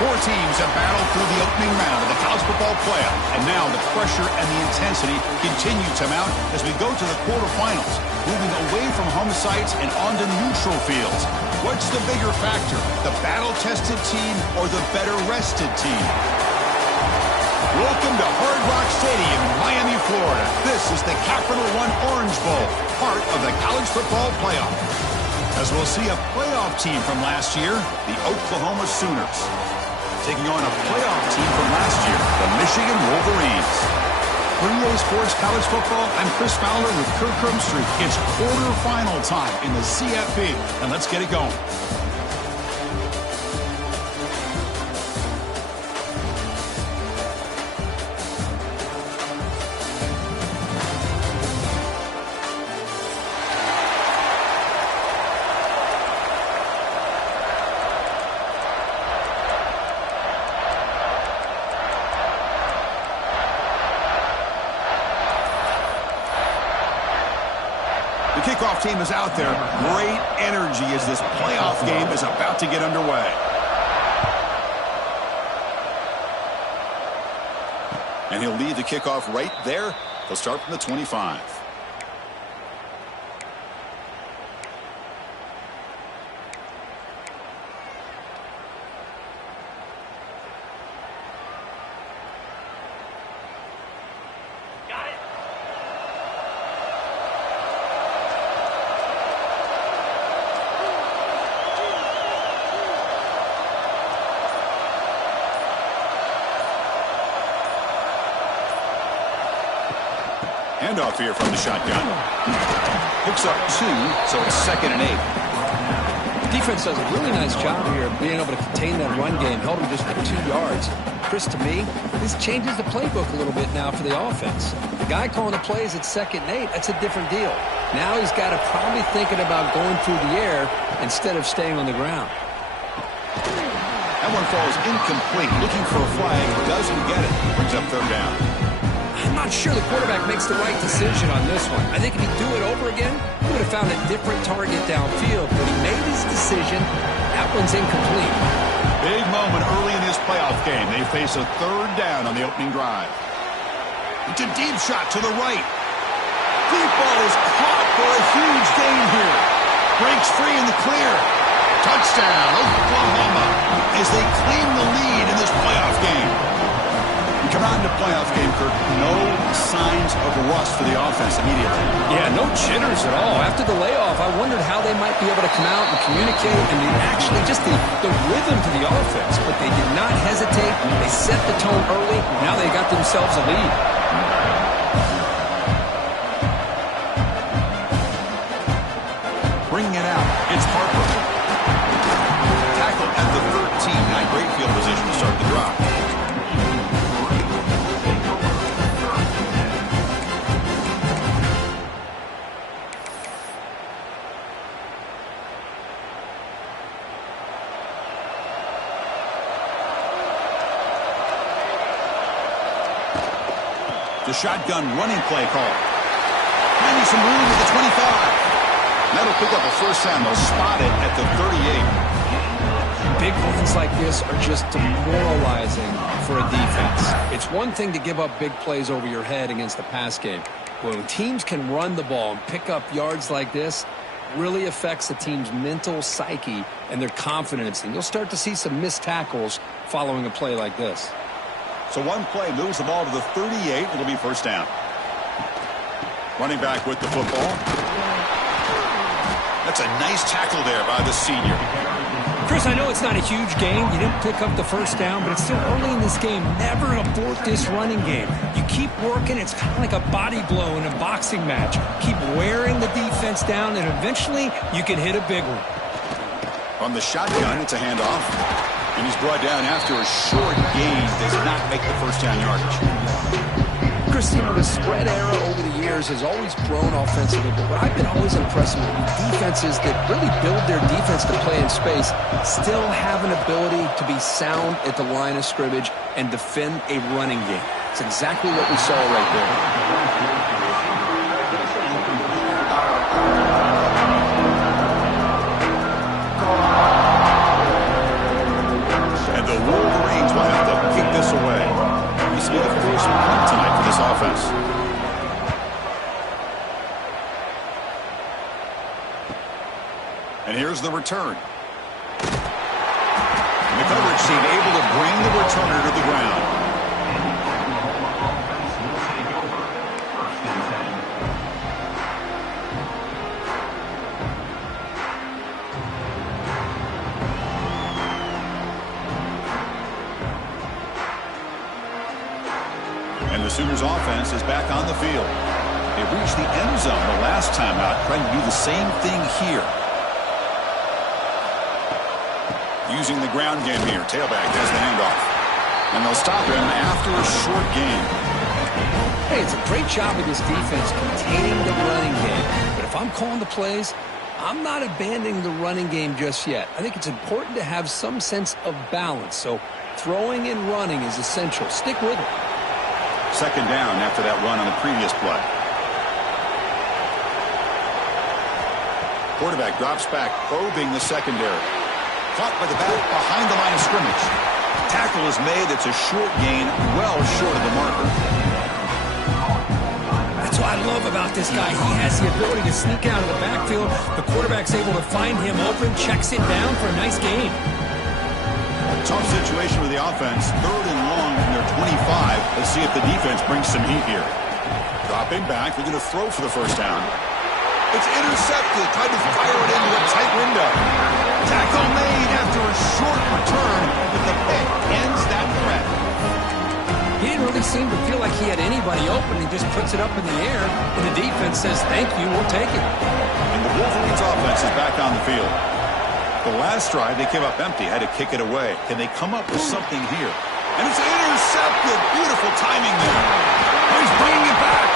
Four teams have battled through the opening round of the college football playoff, and now the pressure and the intensity continue to mount as we go to the quarterfinals, moving away from home sites and onto neutral fields. What's the bigger factor, the battle-tested team or the better-rested team? Welcome to Hard Rock Stadium in Miami, Florida. This is the Capital One Orange Bowl, part of the college football playoff. As we'll see a playoff team from last year, the Oklahoma Sooners, taking on a playoff team from last year, the Michigan Wolverines. For EA Sports College Football, I'm Chris Fowler with Kirk Herbstreit. It's quarterfinal time in the CFP, and let's get it going. The kickoff team is out there. Great energy as this playoff game is about to get underway. And he'll lead the kickoff right there. They'll start from the 25. Handoff here from the shotgun. Picks up 2, so it's 2nd and 8. Defense does a really nice job here of being able to contain that run game. Held him just for 2 yards. Chris, to me, this changes the playbook a little bit now for the offense. The guy calling the plays at 2nd and 8, that's a different deal. Now he's got to probably thinking about going through the air instead of staying on the ground. That one falls incomplete. Looking for a flag, doesn't get it. Brings up 3rd down. I'm not sure the quarterback makes the right decision on this one. I think if he'd do it over again, he would have found a different target downfield. But he made his decision. That one's incomplete. Big moment early in this playoff game. They face a 3rd down on the opening drive. It's a deep shot to the right. Deep ball is caught for a huge gain here. Breaks free in the clear. Touchdown, Oklahoma, as they claim the lead in this playoff game. Come out into playoff game, Kirk. No signs of rust for the offense immediately. Yeah, no jitters at all. After the layoff, I wondered how they might be able to come out and communicate and actually just the rhythm to the offense. But they did not hesitate. They set the tone early. Now they got themselves a lead. Bringing it out. It's Harper. Tackle at the 13. Not great field position to start the drop. The shotgun running play call. Finding some room at the 25. That'll pick up a 1st down. They'll spot it at the 38. Big runs like this are just demoralizing for a defense. It's one thing to give up big plays over your head against the pass game. When teams can run the ball and pick up yards like this, really affects the team's mental psyche and their confidence. And you'll start to see some missed tackles following a play like this. So one play moves the ball to the 38. It'll be 1st down. Running back with the football. That's a nice tackle there by the senior. Chris, I know it's not a huge game. You didn't pick up the 1st down, but it's still early in this game. Never abort this running game. You keep working. It's kind of like a body blow in a boxing match. Keep wearing the defense down, and eventually you can hit a big one. From the shotgun, it's a handoff. And he's brought down after a short gain. Does not make the 1st down yardage. Chris, you know, the spread era over the years has always grown offensively, but what I've been always impressed with defenses that really build their defense to play in space still have an ability to be sound at the line of scrimmage and defend a running game. It's exactly what we saw right there. And the Wolverines And here's the return. And the coverage team able to bring the returner to the ground. And the Sooners offense is back on the field. They reached the end zone the last time out, trying to do the same thing here. Using the ground game here. Tailback has the handoff. And they'll stop him after a short game. Hey, it's a great job of this defense containing the running game. But if I'm calling the plays, I'm not abandoning the running game just yet. I think it's important to have some sense of balance. So throwing and running is essential. Stick with it. Second down after that run on the previous play. Quarterback drops back, probing the secondary. Caught by the back behind the line of scrimmage. Tackle is made. It's a short gain, well short of the marker. That's what I love about this guy. He has the ability to sneak out of the backfield. The quarterback's able to find him open, checks it down for a nice gain. Tough situation with the offense. Third and long from their 25. Let's see if the defense brings some heat here. Dropping back. They're going to throw for the first down. It's intercepted. Tried to fire it into a tight window. Tackle made after a short return, but the pick ends that threat. He didn't really seem to feel like he had anybody open. He just puts it up in the air, and the defense says, thank you, we'll take it. And the Wolverines offense is back on the field. The last drive, they came up empty, had to kick it away. Can they come up with something here? And it's intercepted. Beautiful timing there. Oh, he's bringing it back.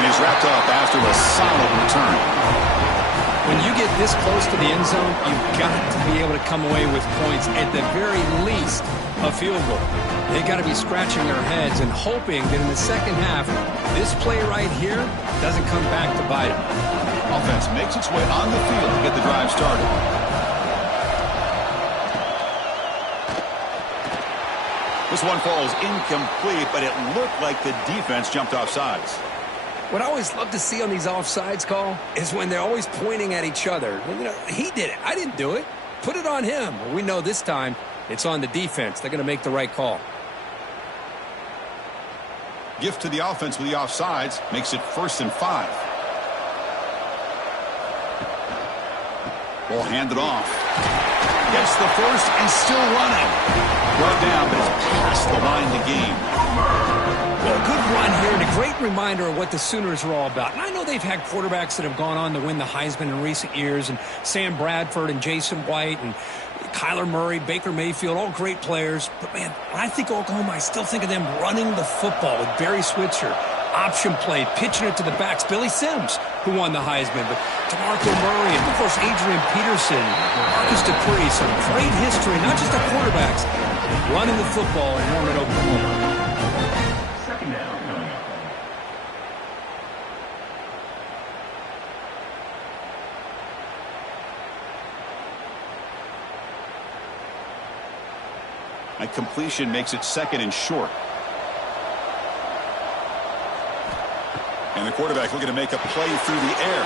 And he's wrapped up after a solid return. When you get this close to the end zone, you've got to be able to come away with points, at the very least, a field goal. They've got to be scratching their heads and hoping that in the second half, this play right here doesn't come back to bite them. Offense makes its way on the field to get the drive started. This one falls incomplete, but it looked like the defense jumped off sides. What I always love to see on these offsides call is when they're always pointing at each other. You know, he did it. I didn't do it. Put it on him. Well, we know this time it's on the defense. They're going to make the right call. Gift to the offense with the offsides makes it 1st and 5. Ball handed off. Gets the first and still running. Brought down, but it's past the line to gain. Well, a good run here and a great reminder of what the Sooners are all about. And I know they've had quarterbacks that have gone on to win the Heisman in recent years, and Sam Bradford and Jason White and Kyler Murray, Baker Mayfield, all great players. But, man, when I think Oklahoma, I still think of them running the football with Barry Switzer. Option play, pitching it to the backs. Billy Sims, who won the Heisman, but DeMarco Murray, and, of course, Adrian Peterson, Marcus Dupree. Some great history, not just the quarterbacks, running the football in Norman, Oklahoma. A completion makes it 2nd and short. And the quarterback looking to make a play through the air.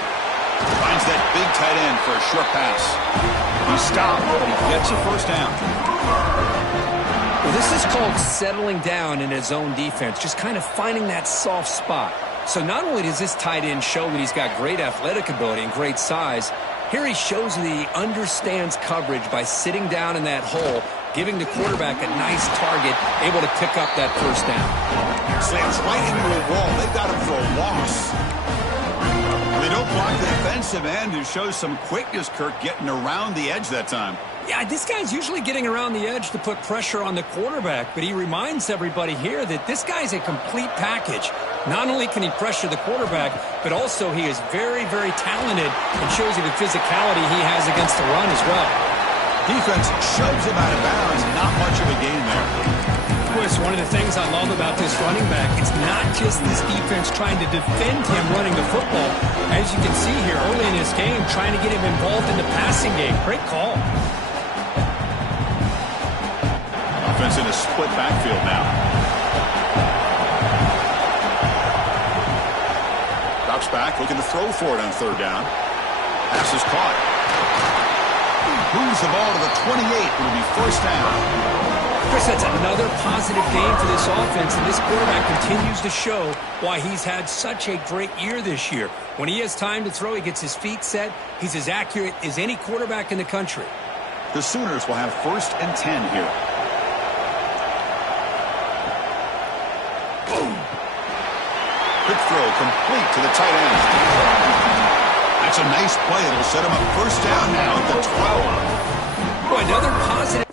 Finds that big tight end for a short pass. He's stopped, but he gets a first down. Well, this is called settling down in his own defense, just kind of finding that soft spot. So not only does this tight end show that he's got great athletic ability and great size, here he shows that he understands coverage by sitting down in that hole, giving the quarterback a nice target, able to pick up that first down. Slams right into a wall. They've got him for a loss. They don't block the defensive end, who shows some quickness, Kirk, getting around the edge that time. Yeah, this guy's usually getting around the edge to put pressure on the quarterback, but he reminds everybody here that this guy's a complete package. Not only can he pressure the quarterback, but also he is very, very talented and shows you the physicality he has against the run as well. Defense shoves him out of bounds. Not much of a gain there. Of course, one of the things I love about this running back, it's not just this defense trying to defend him running the football. As you can see here early in this game, trying to get him involved in the passing game. Great call. Offense in a split backfield now. Drops back, looking to throw for it on 3rd down. Pass is caught. Moves the ball to the 28. It'll be first down. Chris, that's another positive game for this offense, and this quarterback continues to show why he's had such a great year this year. When he has time to throw, he gets his feet set. He's as accurate as any quarterback in the country. The Sooners will have first and 10 here. Boom. Quick throw complete to the tight end. That's a nice play. It'll set him up first down now at the 12. Boy, another positive.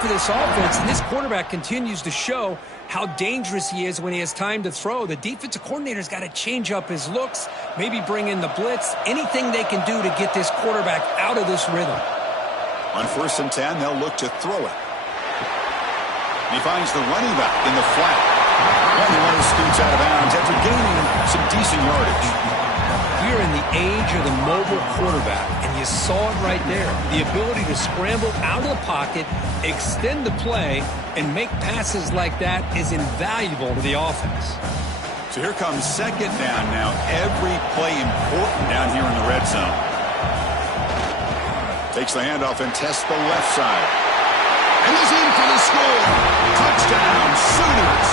For this offense, and this quarterback continues to show how dangerous he is when he has time to throw. The defensive coordinator's got to change up his looks, maybe bring in the blitz, anything they can do to get this quarterback out of this rhythm. On first and 10, they'll look to throw it. He finds the running back in the flat. And the runner scoots out of bounds after gaining some decent yardage. We're in the age of the mobile quarterback, and you saw it right there. The ability to scramble out of the pocket, extend the play, and make passes like that is invaluable to the offense. So here comes second down now. Every play important down here in the red zone. Takes the handoff and tests the left side. And he's in for the score. Touchdown, Sooners.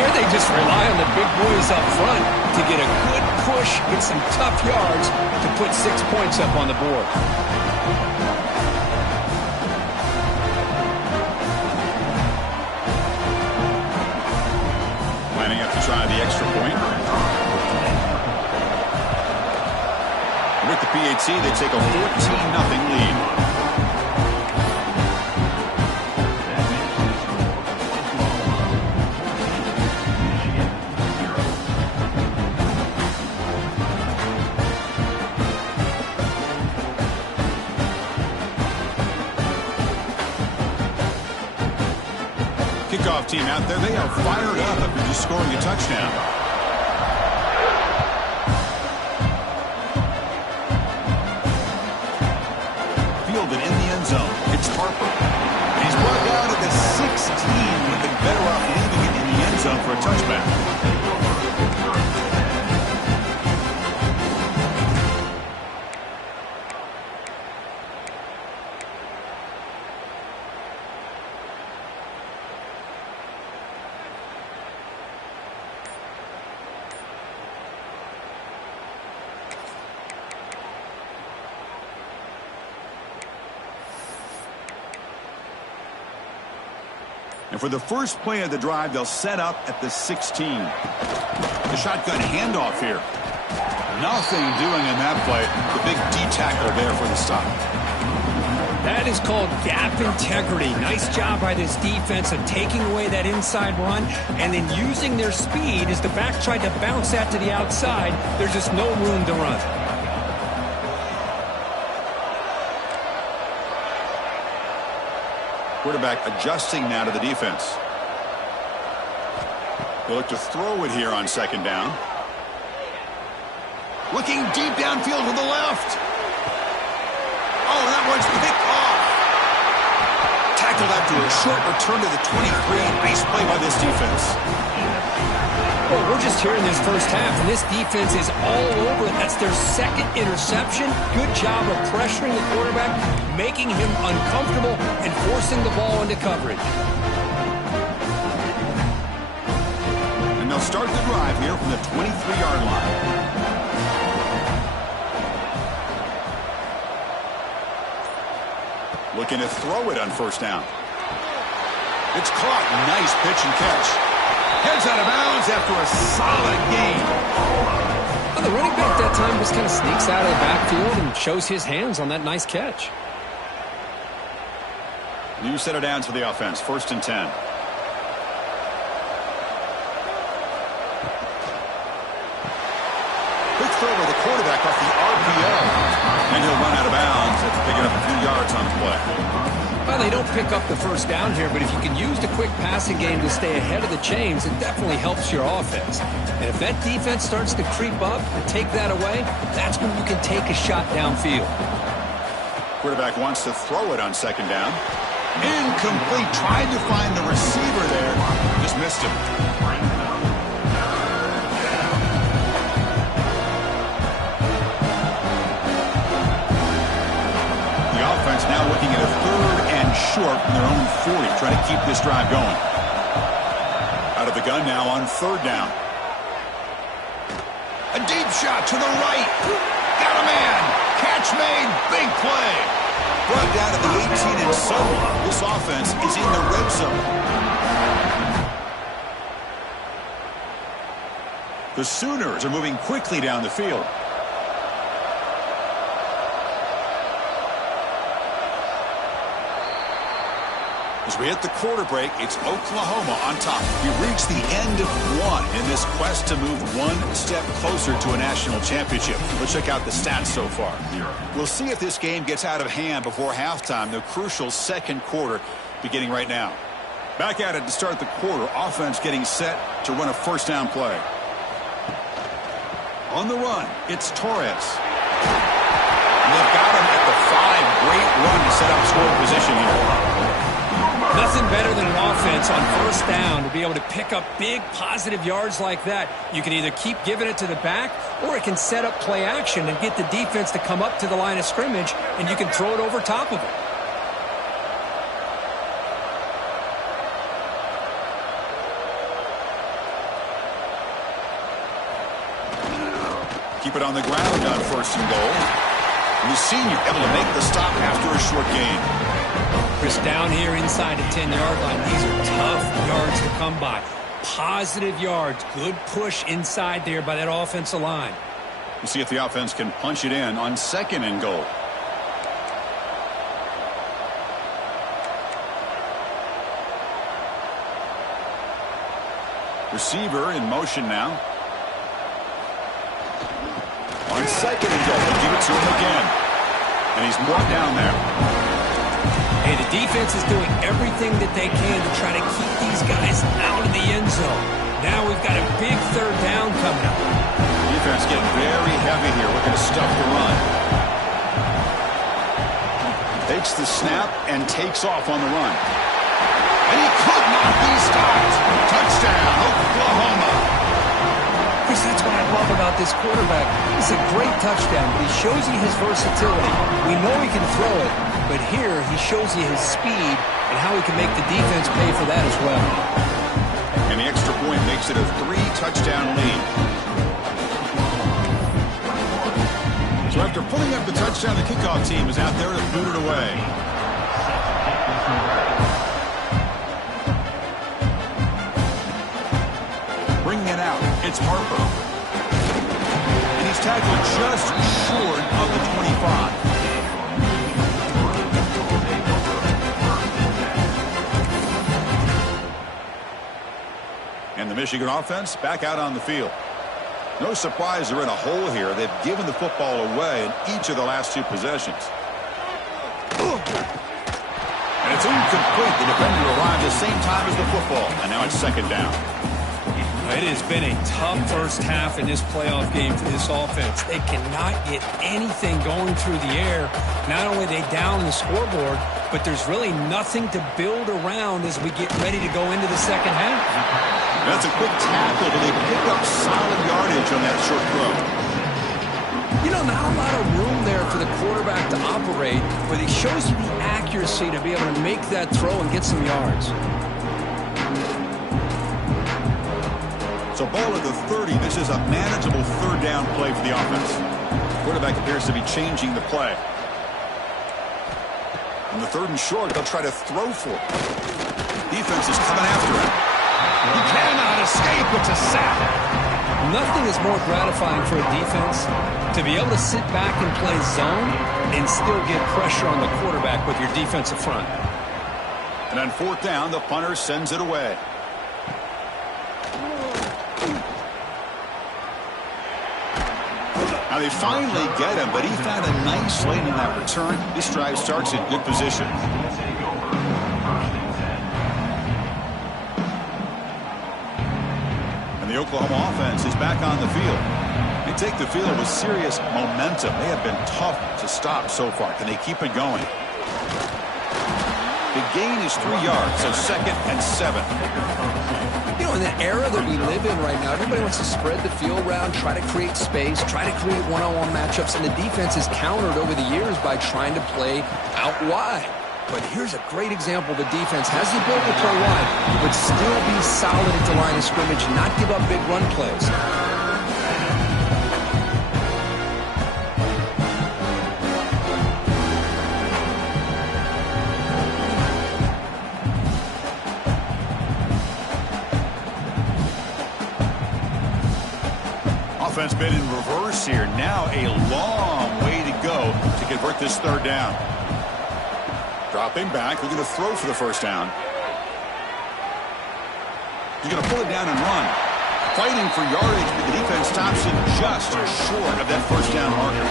Here they just rely on the big boys up front to get a good push, get some tough yards to put 6 points up on the board. Lining up to try the extra point. With the PAT, they take a 14-0 lead. kickoff team out there, they are fired up after just scoring a touchdown. Fielded in the end zone. It's Harper. He's brought down at the 16. Would have been better off leaving it in the end zone for a touchback. And for the first play of the drive, they'll set up at the 16. The shotgun handoff here. Nothing doing in that play. The big D-tackle there for the stop. That is called gap integrity. Nice job by this defense of taking away that inside run and then using their speed as the back tried to bounce that to the outside. There's just no room to run. Quarterback adjusting now to the defense. They'll look to throw it here on second down. Looking deep downfield to the left. Oh, that one's picked off. Tackled after a short return to the 23. Nice play by this defense. Well, we're just here in this first half, and this defense is all over it. That's their second interception. Good job of pressuring the quarterback, making him uncomfortable, and forcing the ball into coverage. And they'll start the drive here from the 23-yard line. Looking to throw it on first down. It's caught. Nice pitch and catch. Heads out of bounds after a solid gain. Well, the running back that time just kind of sneaks out of the backfield and shows his hands on that nice catch. New set of downs for the offense. 1st and 10. Quick throw by the quarterback off the RPO. And he'll run out of bounds after picking up a few yards on the play. Well, they don't pick up the first down here, but if you can use the quick passing game to stay ahead of the chains, it definitely helps your offense. And if that defense starts to creep up and take that away, that's when you can take a shot downfield. Quarterback wants to throw it on second down. Incomplete. Tried to find the receiver there. Just missed him. The offense now looking at a 3rd and short from their own 40, trying to keep this drive going. Out of the gun now on 3rd down. A deep shot to the right. Got a man. Catch made. Big play. Brought down at the 18, and so this offense is in the red zone. The Sooners are moving quickly down the field. As we hit the quarter break, it's Oklahoma on top. We reached the end of one in this quest to move one step closer to a national championship. Let's check out the stats so far. We'll see if this game gets out of hand before halftime, the crucial second quarter beginning right now. Back at it to start the quarter. Offense getting set to run a first down play. On the run, it's Torres. And they've got him at the 5. Great run to set up scoring position here. Nothing better than an offense on first down to be able to pick up big positive yards like that. You can either keep giving it to the back, or it can set up play action and get the defense to come up to the line of scrimmage, and you can throw it over top of it. Keep it on the ground on 1st and goal. And the senior able to make the stop after a short gain. Chris, down here inside the 10-yard line, these are tough yards to come by. Positive yards, good push inside there by that offensive line. We'll see if the offense can punch it in on 2nd and goal. Receiver in motion now. On 2nd and goal, they'll give it to him again. And he's brought down there. Hey, the defense is doing everything that they can to try to keep these guys out of the end zone. Now we've got a big third down coming up. Defense getting very heavy here. We're going to stuff the run. Takes the snap and takes off on the run. And he could not be stopped. Touchdown, Oklahoma. Chris, that's what I love about this quarterback. It's a great touchdown, but he shows you his versatility. We know he can throw it, but here he shows you his speed and how he can make the defense pay for that as well. And the extra point makes it a 3-touchdown lead. So after pulling up the touchdown, the kickoff team is out there to boot it away. Bringing it out, it's Harper. And he's tackled just short of the 25. And the Michigan offense back out on the field. No surprise they're in a hole here. They've given the football away in each of the last 2 possessions. And it's incomplete. The defender arrived at the same time as the football. And now it's second down. It has been a tough first half in this playoff game for this offense. They cannot get anything going through the air. Not only are they down the scoreboard, but there's really nothing to build around as we get ready to go into the second half. That's a quick tackle, but they pick up solid yardage on that short throw. You know, not a lot of room there for the quarterback to operate, but he shows you the accuracy to be able to make that throw and get some yards. So ball at the 30. This is a manageable third down play for the offense. Quarterback appears to be changing the play. On the 3rd and short, they'll try to throw for it. Defense is coming after him. He cannot escape. It's a sack. Nothing is more gratifying for a defense to be able to sit back and play zone and still get pressure on the quarterback with your defensive front. And on 4th down, the punter sends it away. Now they finally get him, but he found a nice lane in that return. This drive starts in good position. And the Oklahoma offense is back on the field. They take the field with serious momentum. They have been tough to stop so far. Can they keep it going? The gain is 3 yards, so 2nd and 7. You know, in the era that we live in right now, everybody wants to spread the field around, try to create space, try to create one-on-one matchups, and the defense is countered over the years by trying to play out wide. But here's a great example. The defense has the ability to play wide, but still be solid at the line of scrimmage and not give up big run plays. Offense been in reverse here. Now a long way to go to convert this 3rd down. Dropping back, looking to throw for the 1st down. He's going to pull it down and run. Fighting for yardage, but the defense stops him just short of that 1st down marker.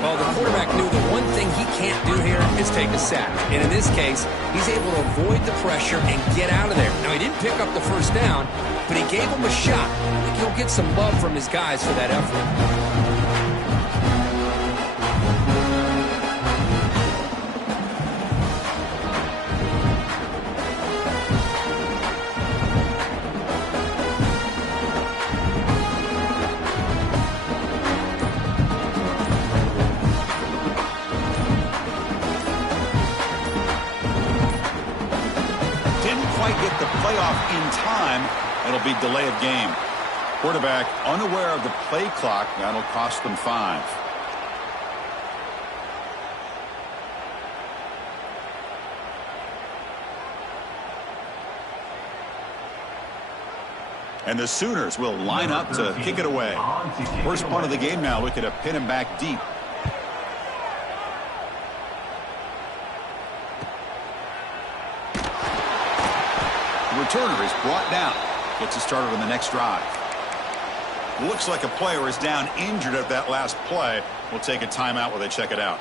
Well, the quarterback knew the one thing he can't do here is take a sack. And in this case, he's able to avoid the pressure and get out of there. Now, he didn't pick up the 1st down, but he gave him a shot. I think he'll get some love from his guys for that effort. Get the playoff in time, it'll be delay of game. Quarterback unaware of the play clock. That'll cost them 5. And the Sooners will line up to kick it away. First punt of the game now, looking to pin him back deep. Returner is brought down. Gets it started on the next drive. Looks like a player is down injured at that last play. We'll take a timeout while they check it out.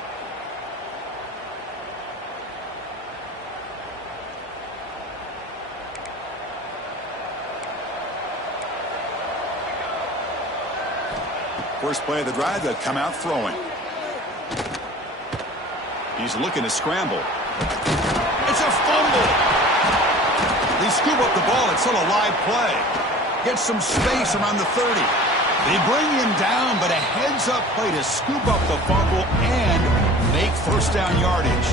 First play of the drive, they'll come out throwing. He's looking to scramble. It's a fumble. They scoop up the ball. It's still a live play. Gets some space around the 30. They bring him down, but a heads-up play to scoop up the fumble and make first down yardage.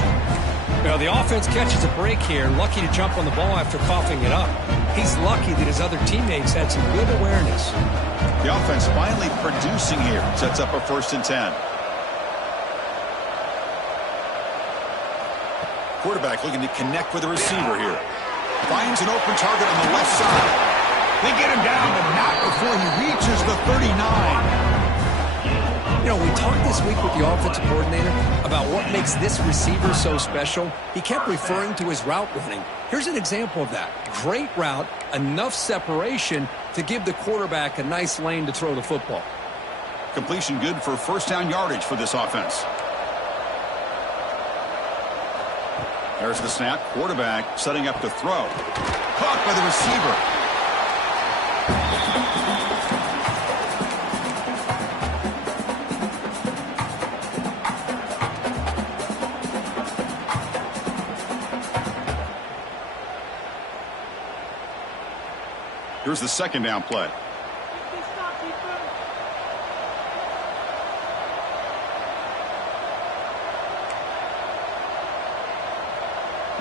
Well, the offense catches a break here, lucky to jump on the ball after coughing it up. He's lucky that his other teammates had some good awareness. The offense finally producing here. Sets up a 1st and 10. Quarterback looking to connect with the receiver here. Finds an open target on the left side. They get him down, but not before he reaches the 39. You know, we talked this week with the offensive coordinator about what makes this receiver so special. He kept referring to his route running. Here's an example of that. Great route, enough separation to give the quarterback a nice lane to throw the football. Completion good for first down yardage for this offense. There's the snap. Quarterback setting up to throw. Caught by the receiver. Here's the second down play.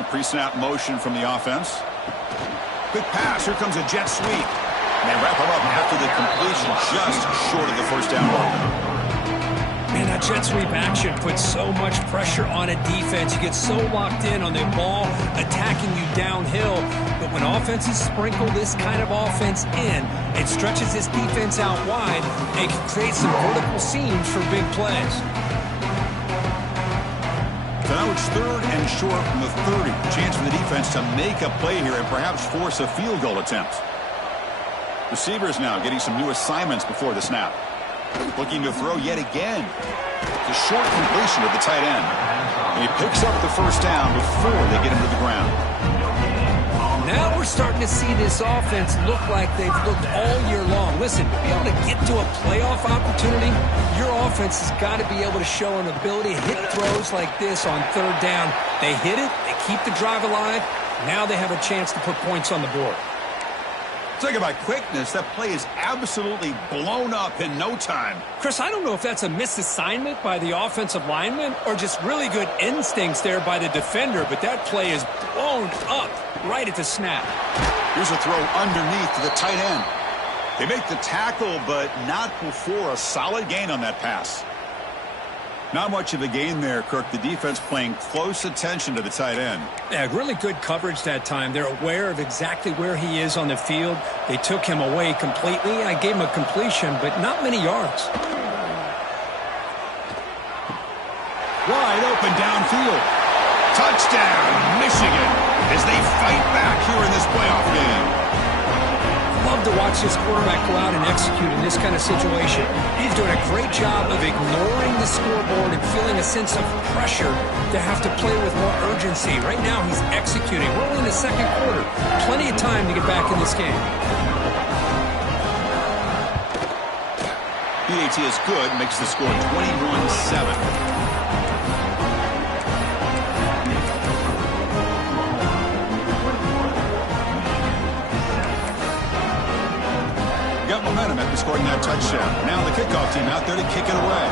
Pre-snap motion from the offense. Quick pass. Here comes a jet sweep. And they wrap him up after the completion, just short of the first down mark. Man, that jet sweep action puts so much pressure on a defense. You get so locked in on the ball attacking you downhill. But when offenses sprinkle this kind of offense in, it stretches this defense out wide and can create some vertical seams for big plays. So now it's 3rd and short from the 30. Chance for the defense to make a play here and perhaps force a field goal attempt. Receivers now getting some new assignments before the snap. Looking to throw yet again. The short completion of the tight end. And he picks up the first down before they get him to the ground. Now we're starting to see this offense look like they've looked all year long. Listen, to be able to get to a playoff opportunity, your offense has got to be able to show an ability to hit throws like this on 3rd down. They hit it, they keep the drive alive. Now they have a chance to put points on the board. Talk about quickness. That play is absolutely blown up in no time. Chris, I don't know if that's a misassignment by the offensive lineman or just really good instincts there by the defender, but that play is blown up right at the snap. Here's a throw underneath to the tight end. They make the tackle, but not before a solid gain on that pass. Not much of a gain there, Kirk. The defense paying close attention to the tight end. Yeah, really good coverage that time. They're aware of exactly where he is on the field. They took him away completely. I gave him a completion, but not many yards. Wide open downfield. Touchdown, Michigan, as they fight back here in this playoff game. Love to watch this quarterback go out and execute in this kind of situation. He's doing a great job of ignoring the scoreboard and feeling a sense of pressure to have to play with more urgency. Right now he's executing. We're only in the 2nd quarter. Plenty of time to get back in this game. PAT is good, makes the score 21-7. Got momentum after scoring that touchdown. Now the kickoff team out there to kick it away.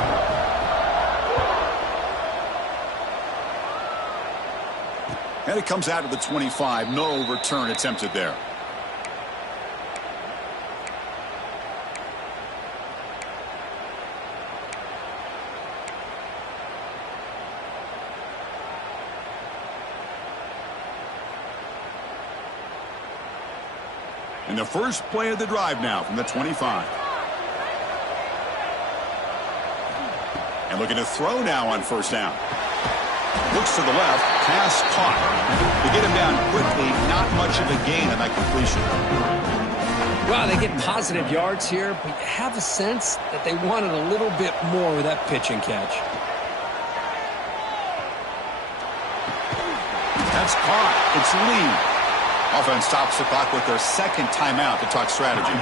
And it comes out of the 25. No return attempted there. And the first play of the drive now from the 25. And looking to throw now on first down. Looks to the left, pass caught. To get him down quickly, not much of a gain on that completion. Wow, they get positive yards here, but you have a sense that they wanted a little bit more with that pitch and catch. That's caught. It's Lee. Offense stops the clock with their second timeout to talk strategy.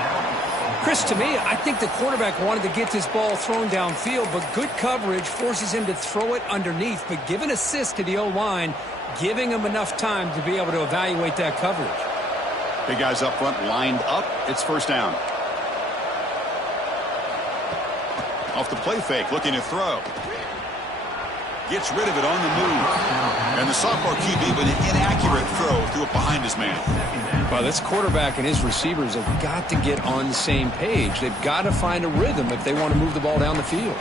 Chris, to me, I think the quarterback wanted to get this ball thrown downfield, but good coverage forces him to throw it underneath. But give an assist to the O-line, giving him enough time to be able to evaluate that coverage. Big guys up front lined up. It's first down. Off the play fake, looking to throw. Gets rid of it on the move. And the sophomore QB with an inaccurate throw threw it behind his man. Well, this quarterback and his receivers have got to get on the same page. They've got to find a rhythm if they want to move the ball down the field.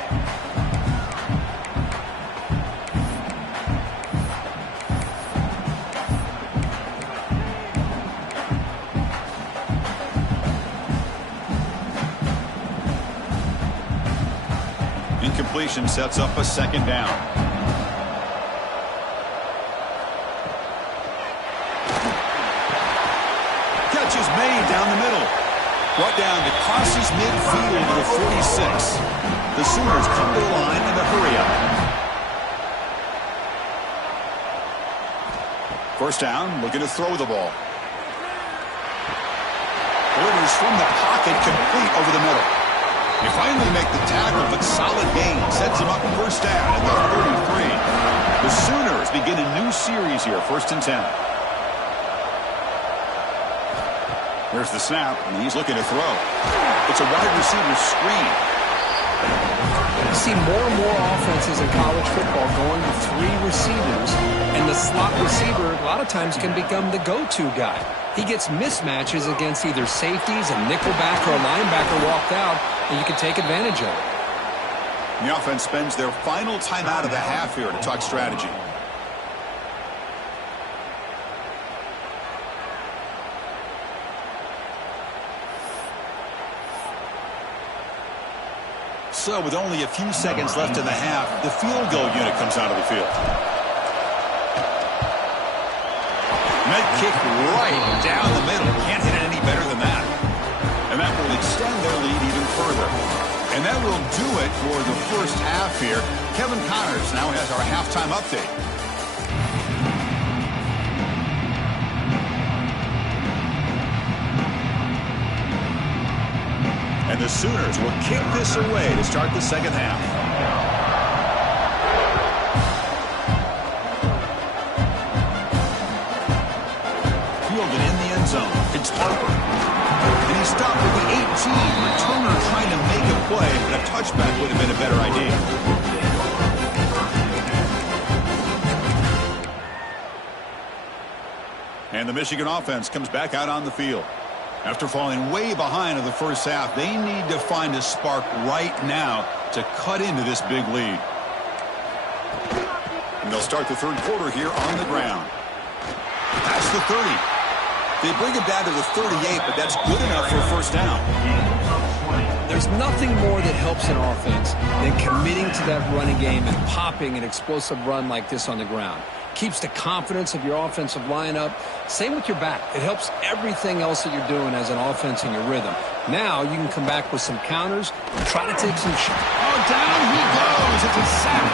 Incompletion sets up a second down. Catch is made down the middle. Brought down to crosses midfield to the 46. The Sooners come to the line in a hurry up. First down, looking to throw the ball. Delivers from the pocket, complete over the middle. They finally make the tackle, but solid gain sets them up first down at the 33. The Sooners begin a new series here, 1st and 10. There's the snap, and he's looking to throw. It's a wide receiver screen. You see more and more offenses in college football going to 3 receivers, and the slot receiver a lot of times can become the go-to guy. He gets mismatches against either safeties, a nickelback, or a linebacker walked out, and you can take advantage of it. The offense spends their final timeout of the half here to talk strategy. So with only a few seconds left in the half, the field goal unit comes out of the field. Med kick right down the middle. Can't hit it any better than that. And that will extend their lead even further. And that will do it for the first half here. Kevin Connors now has our halftime update. And the Sooners will kick this away to start the second half. Fielded in the end zone. It's Harper. And he stopped at the 18. Returner trying to make a play, and a touchback would have been a better idea. And the Michigan offense comes back out on the field. After falling way behind in the first half, they need to find a spark right now to cut into this big lead. And they'll start the third quarter here on the ground. That's the 30. They bring it down to the 38, but that's good enough for a first down. There's nothing more that helps an offense than committing to that running game and popping an explosive run like this on the ground. Keeps the confidence of your offensive lineup. Same with your back. It helps everything else that you're doing as an offense in your rhythm. Now you can come back with some counters and try to take some shots. Oh, down he goes. It's a sack.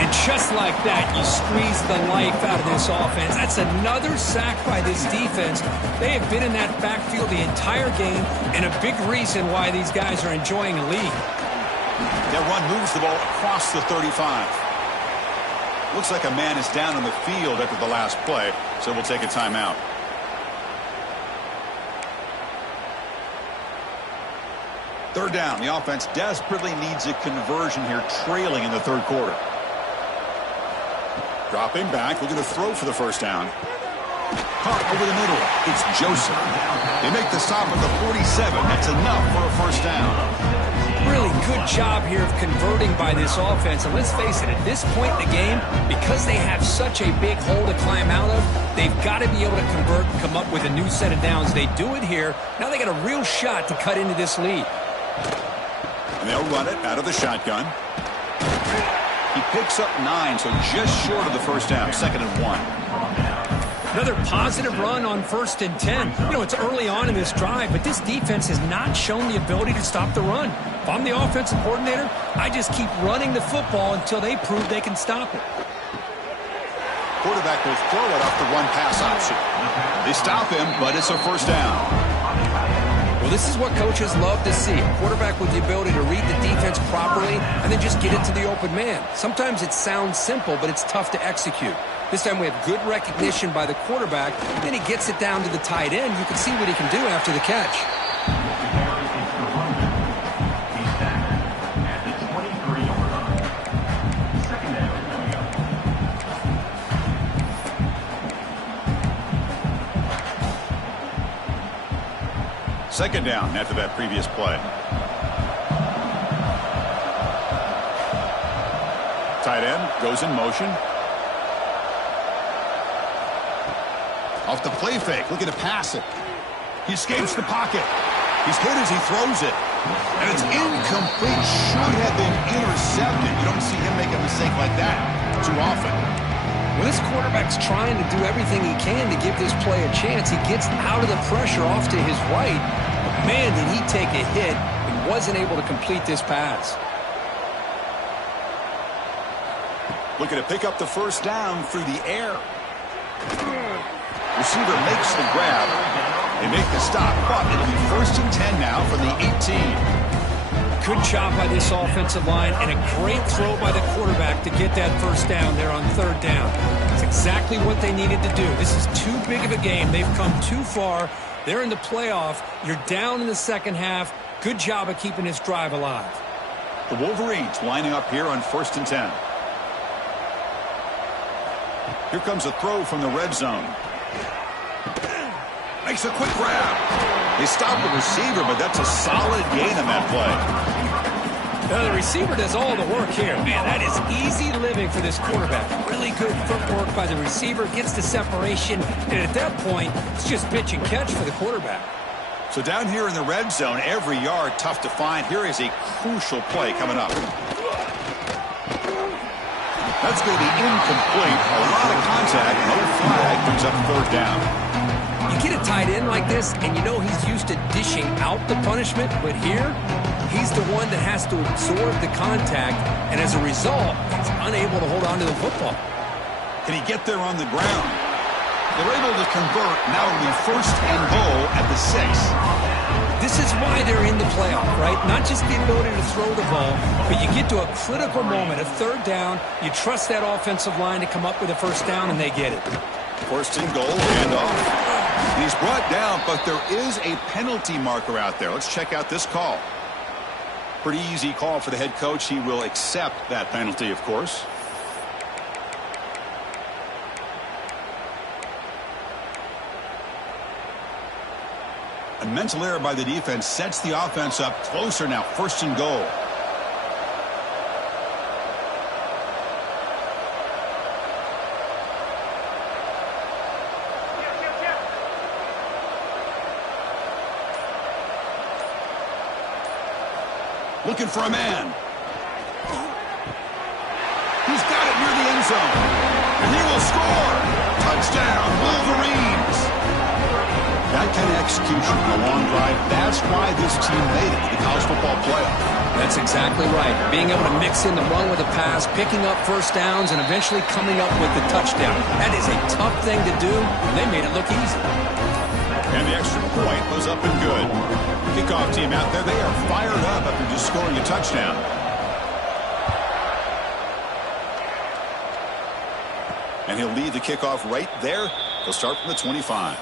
And just like that, you squeeze the life out of this offense. That's another sack by this defense. They have been in that backfield the entire game, and a big reason why these guys are enjoying a lead. That run moves the ball across the 35. Looks like a man is down on the field after the last play, so we'll take a timeout. Third down. The offense desperately needs a conversion here, trailing in the third quarter. Dropping back, looking to throw for the first down. Caught over the middle. It's Joseph. They make the stop at the 47. That's enough for a first down. Really good job here of converting by this offense. And let's face it, at this point in the game, because they have such a big hole to climb out of, they've got to be able to convert and come up with a new set of downs. They do it here. Now they got a real shot to cut into this lead. And they'll run it out of the shotgun. He picks up 9, so just short of the first down, 2nd and 1. Another positive run on 1st and 10. You know, it's early on in this drive, but this defense has not shown the ability to stop the run. If I'm the offensive coordinator, I just keep running the football until they prove they can stop it. Quarterback will throw it off the run pass option. They stop him, but it's a first down. Well, this is what coaches love to see. A quarterback with the ability to read the defense properly and then just get it to the open man. Sometimes it sounds simple, but it's tough to execute. This time we have good recognition by the quarterback, and then he gets it down to the tight end. You can see what he can do after the catch. Second down after that previous play. Tight end goes in motion. Off the play fake, looking to pass it. He escapes the pocket. He's hit as he throws it. And it's incomplete. Should have been intercepted. You don't see him make a mistake like that too often. When this quarterback's trying to do everything he can to give this play a chance, he gets out of the pressure off to his right. But man, did he take a hit and wasn't able to complete this pass. Looking to pick up the first down through the air. Receiver makes the grab. They make the stop, but it'll be 1st and 10 now from the 18. Good job by this offensive line and a great throw by the quarterback to get that first down there on 3rd down. That's exactly what they needed to do. This is too big of a game. They've come too far. They're in the playoff. You're down in the second half. Good job of keeping this drive alive. The Wolverines lining up here on 1st and 10. Here comes a throw from the red zone. Makes a quick grab. They stop the receiver, but that's a solid gain on that play. Now the receiver does all the work here. Man, that is easy living for this quarterback. Really good footwork by the receiver. Gets the separation. And at that point, it's just pitch and catch for the quarterback. So down here in the red zone, every yard tough to find. Here is a crucial play coming up. That's going to be incomplete. A lot of contact. No flag. Brings up 3rd down. You get a tight end like this, and you know he's used to dishing out the punishment, but here, he's the one that has to absorb the contact, and as a result, he's unable to hold on to the football. Can he get there on the ground? They're able to convert. Now it'll be 1st and goal at the 6. This is why they're in the playoff, right? Not just the ability to throw the ball, but you get to a critical moment, a 3rd down, you trust that offensive line to come up with a first down, and they get it. 1st and goal, handoff. He's brought down, but there is a penalty marker out there. Let's check out this call. Pretty easy call for the head coach. He will accept that penalty, of course. A mental error by the defense sets the offense up closer now. 1st and goal. Looking for a man. He's got it near the end zone. And he will score. Touchdown, Wolverines. That kind of execution on a long drive, that's why this team made it to the college football playoff. That's exactly right. Being able to mix in the run with a pass, picking up first downs, and eventually coming up with the touchdown. That is a tough thing to do, and they made it look easy. And the extra point was up and good. Kickoff team out there, they are fired up after just scoring a touchdown. And he'll lead the kickoff right there. He'll start from the 25.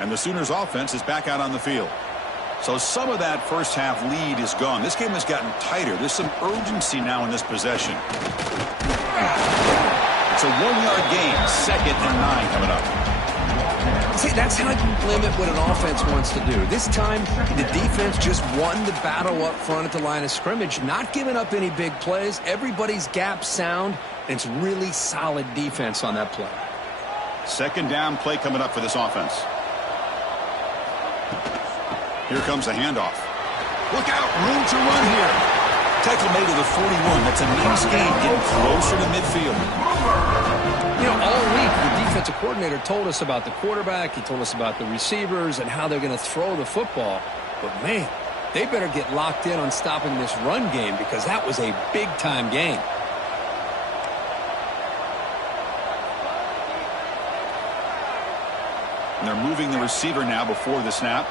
And the Sooners offense is back out on the field. So some of that first half lead is gone. This game has gotten tighter. There's some urgency now in this possession. It's a 1-yard gain. 2nd and 9 coming up. See, that's how you limit what an offense wants to do. This time, the defense just won the battle up front at the line of scrimmage, not giving up any big plays. Everybody's gap sound, and it's really solid defense on that play. 2nd down play coming up for this offense. Here comes the handoff. Look out, room to run here. Tackle made to the 41. That's a nice gain, getting closer to midfield. You know, all week, the defensive coordinator told us about the quarterback. He told us about the receivers and how they're going to throw the football. But, man, they better get locked in on stopping this run game because that was a big-time game. And they're moving the receiver now before the snap.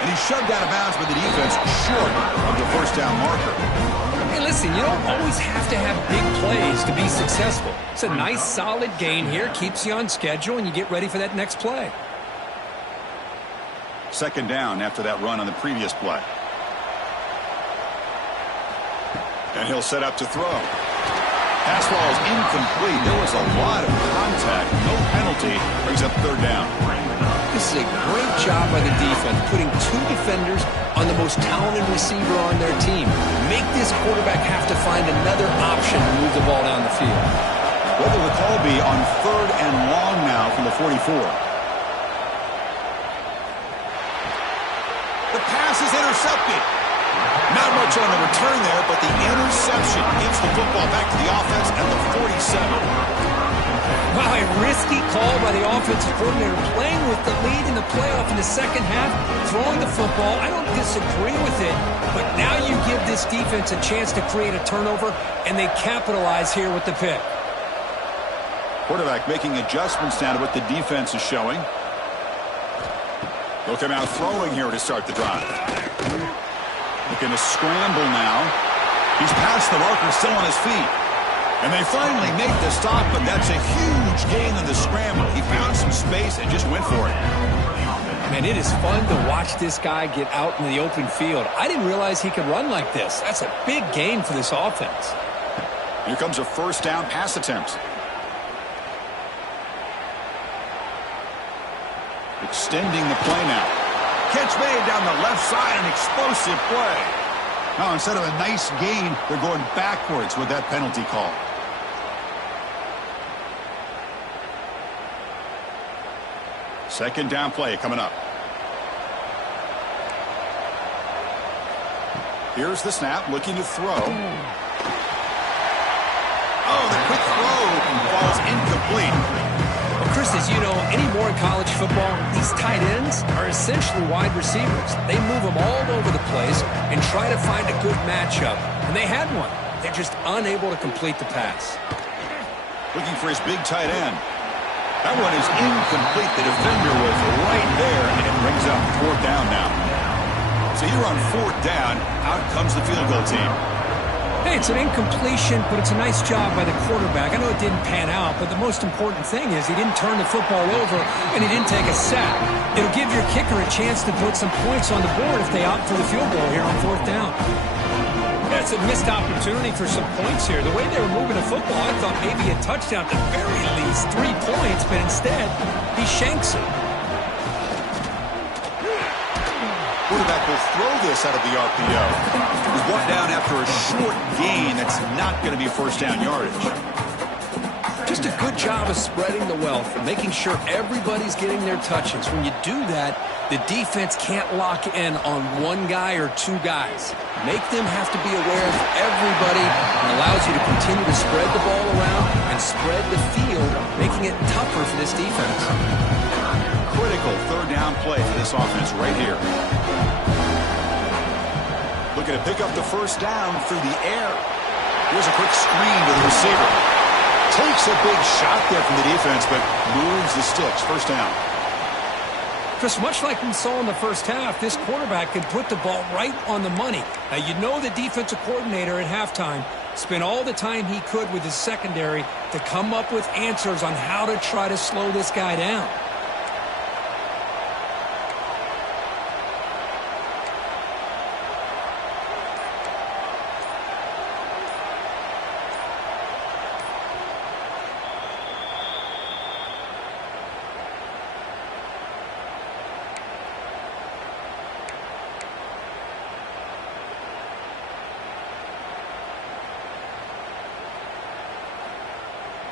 And he's shoved out of bounds by the defense short of the first down marker. Hey, listen, you don't always have to have big plays to be successful. It's a nice, solid gain here. Keeps you on schedule, and you get ready for that next play. Second down after that run on the previous play. And he'll set up to throw. Pass ball is incomplete. There was a lot of contact. No penalty. Brings up third down. This is a great job by the defense, putting two defenders on the most talented receiver on their team. Make this quarterback have to find another option to move the ball down the field. What will the call be on third and long now from the 44? The pass is intercepted. Not much on the return there, but the interception gives the football back to the offense at the 47. Wow, a risky call by the offensive coordinator, playing with the lead in the playoff in the second half, throwing the football. I don't disagree with it, but now you give this defense a chance to create a turnover, and they capitalize here with the pick. Quarterback making adjustments now to what the defense is showing. They'll come out throwing here to start the drive. Looking to scramble now. He's past the marker, still on his feet. And they finally make the stop, but that's a huge gain in the scramble. He found some space and just went for it. Man, it is fun to watch this guy get out in the open field. I didn't realize he could run like this. That's a big gain for this offense. Here comes a first down pass attempt. Extending the play now. Catch made down the left side, an explosive play. Now, instead of a nice gain, they're going backwards with that penalty call. Second down play coming up. Here's the snap, looking to throw. Oh, the quick throw falls incomplete. Well, Chris, as you know, anymore in college football, these tight ends are essentially wide receivers. They move them all over the place and try to find a good matchup. And they had one. They're just unable to complete the pass. Looking for his big tight end. That one is incomplete. The defender was right there, and it brings up fourth down now. So you're on fourth down. Out comes the field goal team. Hey, it's an incompletion, but it's a nice job by the quarterback. I know it didn't pan out, but the most important thing is he didn't turn the football over, and he didn't take a sack. It'll give your kicker a chance to put some points on the board if they opt for the field goal here on fourth down. Yeah, it's a missed opportunity for some points here. The way they were moving the football, I thought maybe a touchdown, at the very least 3 points, but instead, he shanks it. Quarterback will throw this out of the RPO. He's brought down after a short gain. That's not going to be first down yardage. Just a good job of spreading the wealth and making sure everybody's getting their touches. When you do that, the defense can't lock in on one guy or two guys. Make them have to be aware of everybody, and allows you to continue to spread the ball around and spread the field, making it tougher for this defense. Critical third down play for this offense right here. Looking to pick up the first down through the air. Here's a quick screen to the receiver. Takes a big shot there from the defense, but moves the sticks. First down. Chris, much like we saw in the first half, this quarterback can put the ball right on the money. Now, you know the defensive coordinator at halftime spent all the time he could with his secondary to come up with answers on how to try to slow this guy down.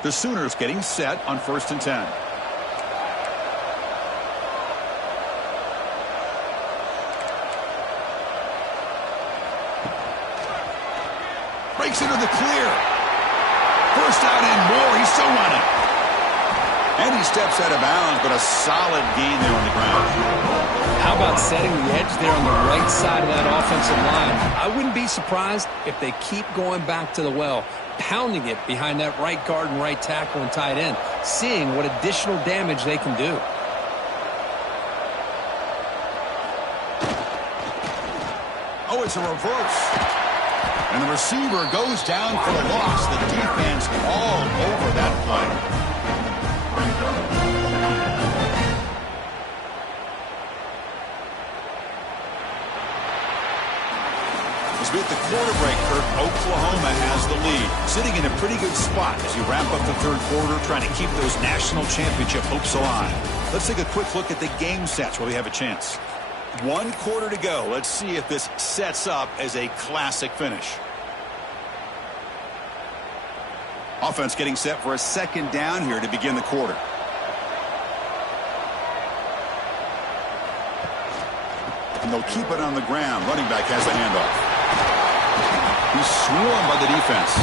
The Sooners getting set on 1st and 10. Breaks into the clear. First down and more. He's still running. And he steps out of bounds, but a solid gain there on the ground. How about setting the edge there on the right side of that offensive line? I wouldn't be surprised if they keep going back to the well, pounding it behind that right guard and right tackle and tight end, seeing what additional damage they can do. Oh, it's a reverse. And the receiver goes down for a loss. The defense all over that play. As we hit the quarter break, Kirk, Oklahoma has the lead. Sitting in a pretty good spot as you wrap up the third quarter, trying to keep those national championship hopes alive. Let's take a quick look at the game sets while we have a chance. 1 quarter to go. Let's see if this sets up as a classic finish. Offense getting set for a second down here to begin the quarter. And they'll keep it on the ground. Running back has the handoff. He's swarmed by the defense.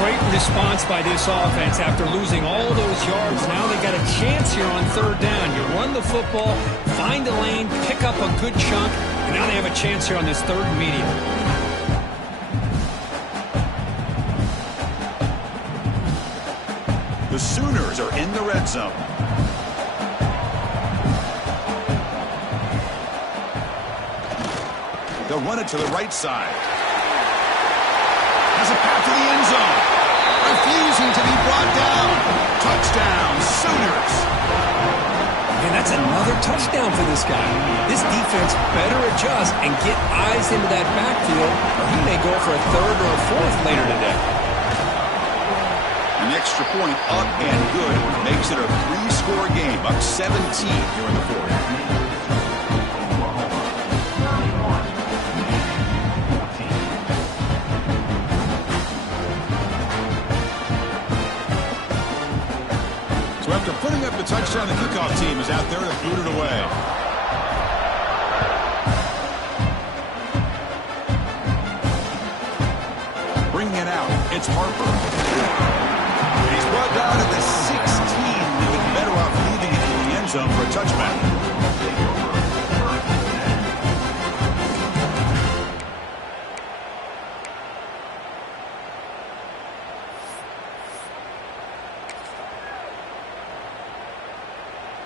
Great response by this offense after losing all those yards. Now they got a chance here on third down. You run the football, find a lane, pick up a good chunk, and now they have a chance here on this third and medium. The Sooners are in the red zone. They'll run it to the right side. Has a path to the end zone. Refusing to be brought down. Touchdown, Sooners. And that's another touchdown for this guy. This defense better adjust and get eyes into that backfield, or he may go for a third or a fourth later today. An extra point up and good makes it a 3-score game, up 17 here in the fourth. So after putting up the touchdown, the kickoff team is out there to boot it away. Bringing it out, it's Harper. He's brought down at the 16. They've been better off leaving it in the end zone for a touchback.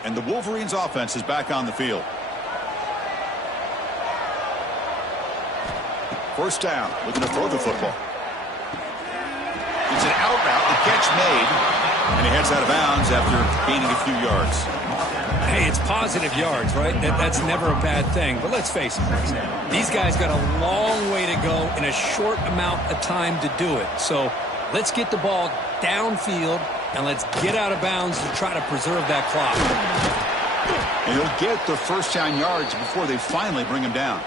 And the Wolverines offense is back on the field. First down, looking to throw the football. It's an out route, the catch made, and he heads out of bounds after gaining a few yards. Hey, it's positive yards, right? That's never a bad thing. But let's face it, these guys got a long way to go in a short amount of time to do it. So let's get the ball downfield, and let's get out of bounds to try to preserve that clock. And he'll get the first down yards before they finally bring him down.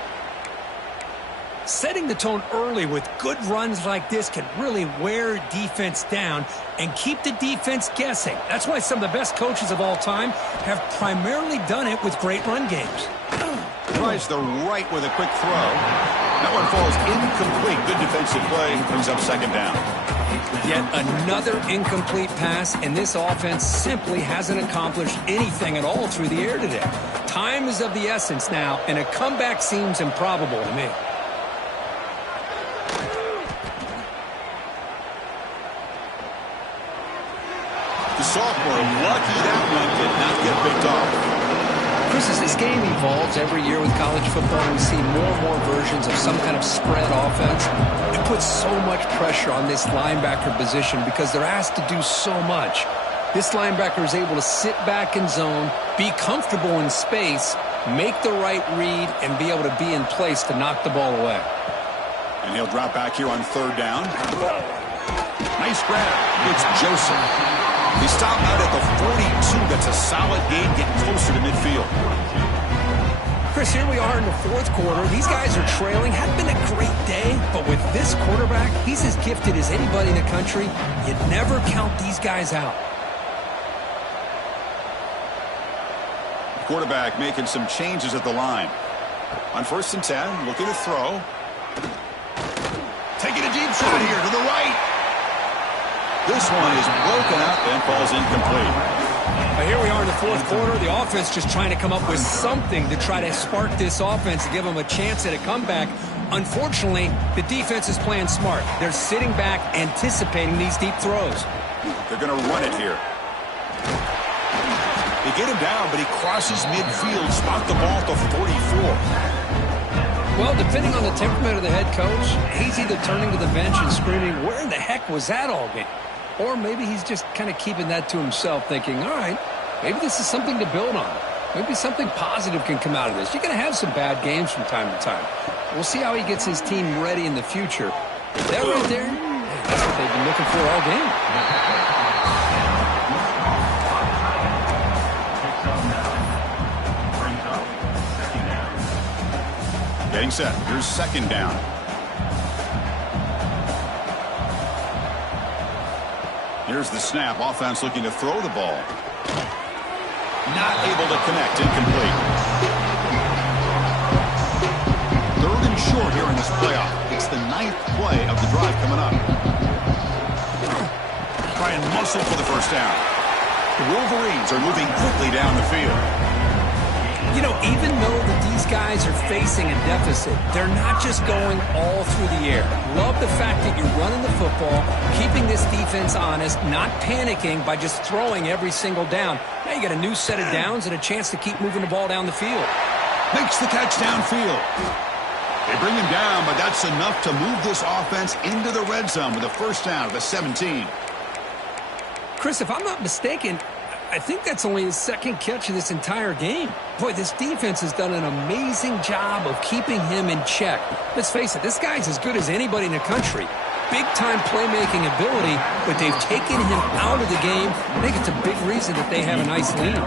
Setting the tone early with good runs like this can really wear defense down and keep the defense guessing. That's why some of the best coaches of all time have primarily done it with great run games. Tries the right with a quick throw. That one falls incomplete. Good defensive play. Brings up second down. Yet another incomplete pass, and this offense simply hasn't accomplished anything at all through the air today. Time is of the essence now, and a comeback seems improbable to me. The sophomore, lucky that one did not get picked off. Chris, as this game evolves every year with college football, we see more and more versions of some kind of spread offense. It puts so much pressure on this linebacker position because they're asked to do so much. This linebacker is able to sit back in zone, be comfortable in space, make the right read, and be able to be in place to knock the ball away. And he'll drop back here on third down. Nice grab. It's Joseph. He stopped out at the 42. That's a solid gain, getting closer to midfield. Chris, here we are in the fourth quarter. These guys are trailing. Hadn't been a great day, but with this quarterback, he's as gifted as anybody in the country. You'd never count these guys out. Quarterback making some changes at the line. On 1st and 10, looking to throw. Taking a deep shot here to the right. This one is broken out and falls incomplete. Here we are in the fourth quarter. The offense just trying to come up with something to try to spark this offense and give them a chance at a comeback. Unfortunately, the defense is playing smart. They're sitting back, anticipating these deep throws. They're going to run it here. They get him down, but he crosses midfield, spot the ball to 44. Well, depending on the temperament of the head coach, he's either turning to the bench and screaming, where in the heck was that all game? Or maybe he's just kind of keeping that to himself, thinking, all right, maybe this is something to build on. Maybe something positive can come out of this. You're going to have some bad games from time to time. We'll see how he gets his team ready in the future. That right there, that's what they've been looking for all game. Getting set. Here's second down. Here's the snap. Offense looking to throw the ball. Not able to connect. Incomplete. Third and short here in this playoff. It's the 9th play of the drive coming up. Try and muscle for the first down. The Wolverines are moving quickly down the field. You know, even though that these guys are facing a deficit, they're not just going all through the air. Love the fact that you're running the football, keeping this defense honest, not panicking by just throwing every single down. Now you got a new set of downs and a chance to keep moving the ball down the field. Makes the catch downfield. They bring him down, but that's enough to move this offense into the red zone with a first down of the 17. Chris, if I'm not mistaken, I think that's only his second catch of this entire game. Boy, this defense has done an amazing job of keeping him in check. Let's face it, this guy's as good as anybody in the country. Big-time playmaking ability, but they've taken him out of the game. I think it's a big reason that they have a nice lead.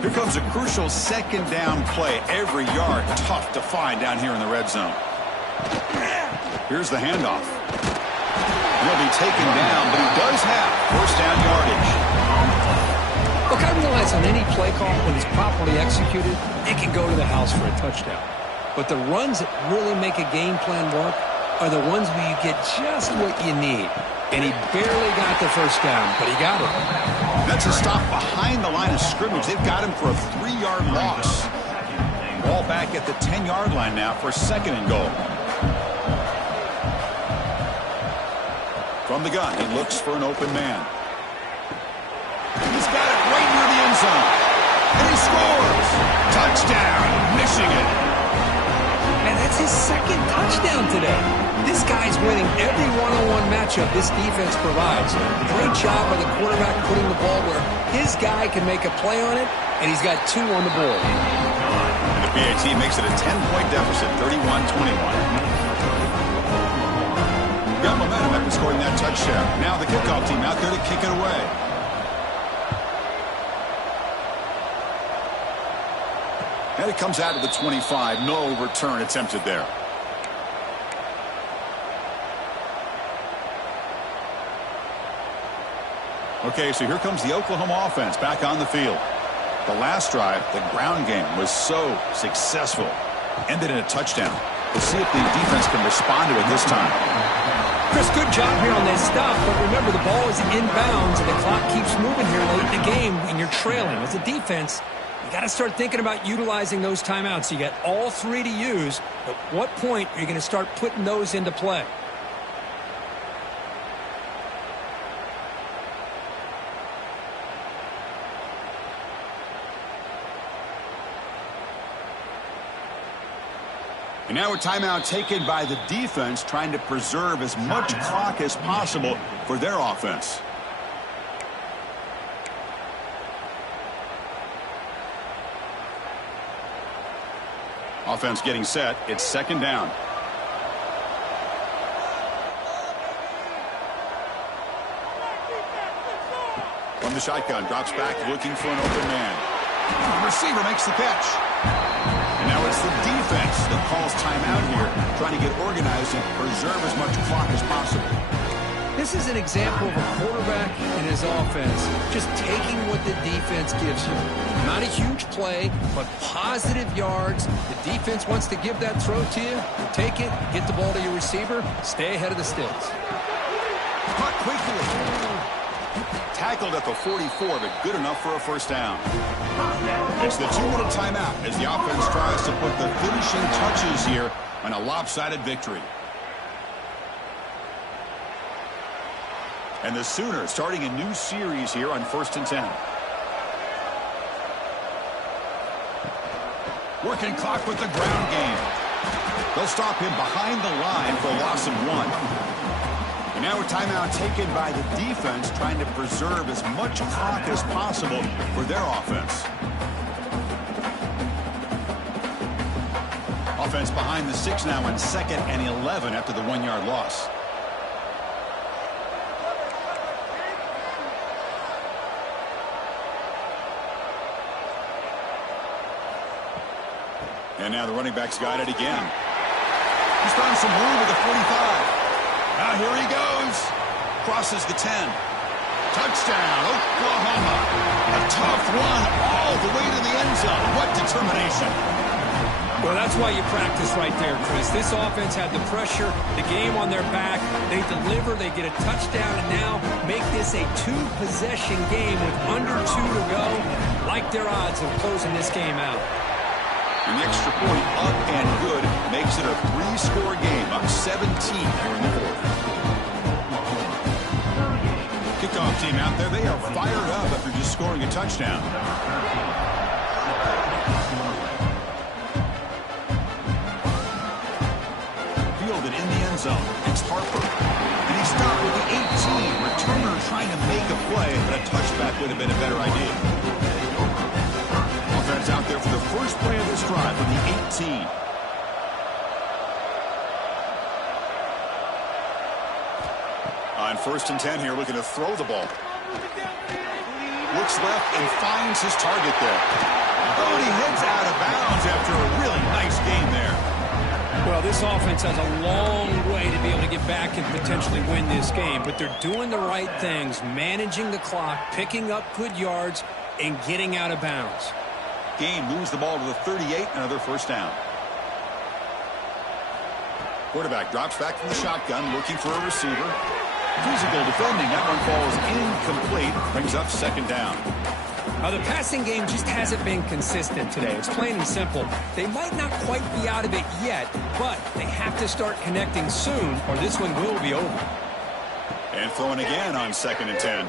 Here comes a crucial second down play. Every yard tough to find down here in the red zone. Here's the handoff. He'll be taken down, but he does have first down yardage. Look, I realize on any play call, when it's properly executed, it can go to the house for a touchdown. But the runs that really make a game plan work are the ones where you get just what you need. And he barely got the first down, but he got it. That's a stop behind the line of scrimmage. They've got him for a 3-yard loss. Ball back at the 10-yard line now for second and goal. From the gun, he looks for an open man. He's got it right near the end zone. And he scores! Touchdown, Michigan. And that's his second touchdown today. This guy's winning every one-on-one matchup this defense provides. Great job by the quarterback putting the ball where his guy can make a play on it, and he's got 2 on the board. And the PAT makes it a 10-point deficit, 31-21. Got momentum after scoring that touchdown. Now the kickoff team out there to kick it away. And it comes out of the 25. No return attempted there. Okay, so here comes the Oklahoma offense back on the field. The last drive, the ground game, was so successful. Ended in a touchdown. We'll see if the defense can respond to it this time. Chris, good job here on that stop, but remember the ball is inbounds and the clock keeps moving here late in the game and you're trailing. As a defense, you got to start thinking about utilizing those timeouts. You got all 3 to use. At what point are you going to start putting those into play? And now a timeout taken by the defense, trying to preserve as much clock as possible for their offense. Offense getting set. It's second down. From the shotgun, drops back looking for an open man. The receiver makes the catch. And now it's the defense that calls timeout here, trying to get organized and preserve as much clock as possible. This is an example of a quarterback and his offense just taking what the defense gives you. Not a huge play, but positive yards. The defense wants to give that throw to you. Take it, get the ball to your receiver, stay ahead of the sticks. Caught quickly. Tackled at the 44, but good enough for a first down. It's the 2-minute timeout as the offense tries to put the finishing touches here on a lopsided victory. And the Sooners starting a new series here on 1st and 10. Working clock with the ground game. They'll stop him behind the line for a loss of 1. And now a timeout taken by the defense, trying to preserve as much clock as possible for their offense. Offense behind the 6 now on 2nd and 11 after the 1-yard loss. And now the running back's got it again. He's found some room at the 45. Now here he goes. Crosses the 10. Touchdown, Oklahoma. A tough run all the way to the end zone. What determination. Well, that's why you practice right there, Chris. This offense had the pressure, the game on their back. They deliver, they get a touchdown, and now make this a 2-possession game with under 2 to go. Like their odds of closing this game out. And the extra point up and good makes it a 3-score game, up 17 here in the 4th. Kickoff team out there, they are fired up after just scoring a touchdown. Fielded in the end zone. It's Harper. And he stopped with the 18. Returner trying to make a play, but a touchback would have been a better idea. Offense out there for the first play of this drive from the 18. On 1st and 10 here, looking to throw the ball. Looks left and finds his target there. Oh, and he heads out of bounds after a really nice game there. Well, this offense has a long way to be able to get back and potentially win this game, but they're doing the right things, managing the clock, picking up good yards, and getting out of bounds. Game moves the ball to the 38, another first down. Quarterback drops back from the shotgun, looking for a receiver. Physical defending, that one falls incomplete, brings up 2nd down. The passing game just hasn't been consistent today. It's plain and simple. They might not quite be out of it yet, but they have to start connecting soon, or this one will be over. And throwing again on 2nd and 10.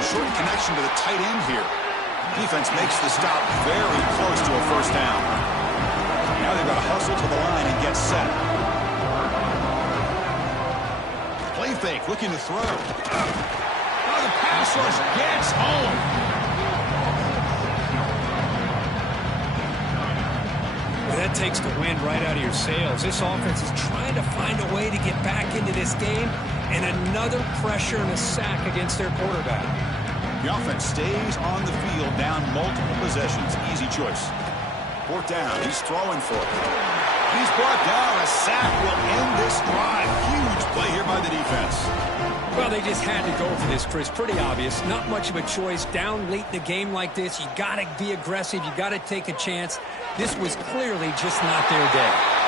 Short connection to the tight end here. Defense makes the stop very close to a first down. Now they've got to hustle to the line and get set. Play fake, looking to throw. Oh, the pass rush gets home. Well, that takes the wind right out of your sails. This offense is trying to find a way to get back into this game, and another pressure and a sack against their quarterback. The offense stays on the field, down multiple possessions. Easy choice. 4th down. He's throwing for it. He's brought down. A sack will end this drive. Huge play here by the defense. Well, they just had to go for this, Chris. Pretty obvious. Not much of a choice. Down late in the game like this, you got to be aggressive. You got to take a chance. This was clearly just not their day.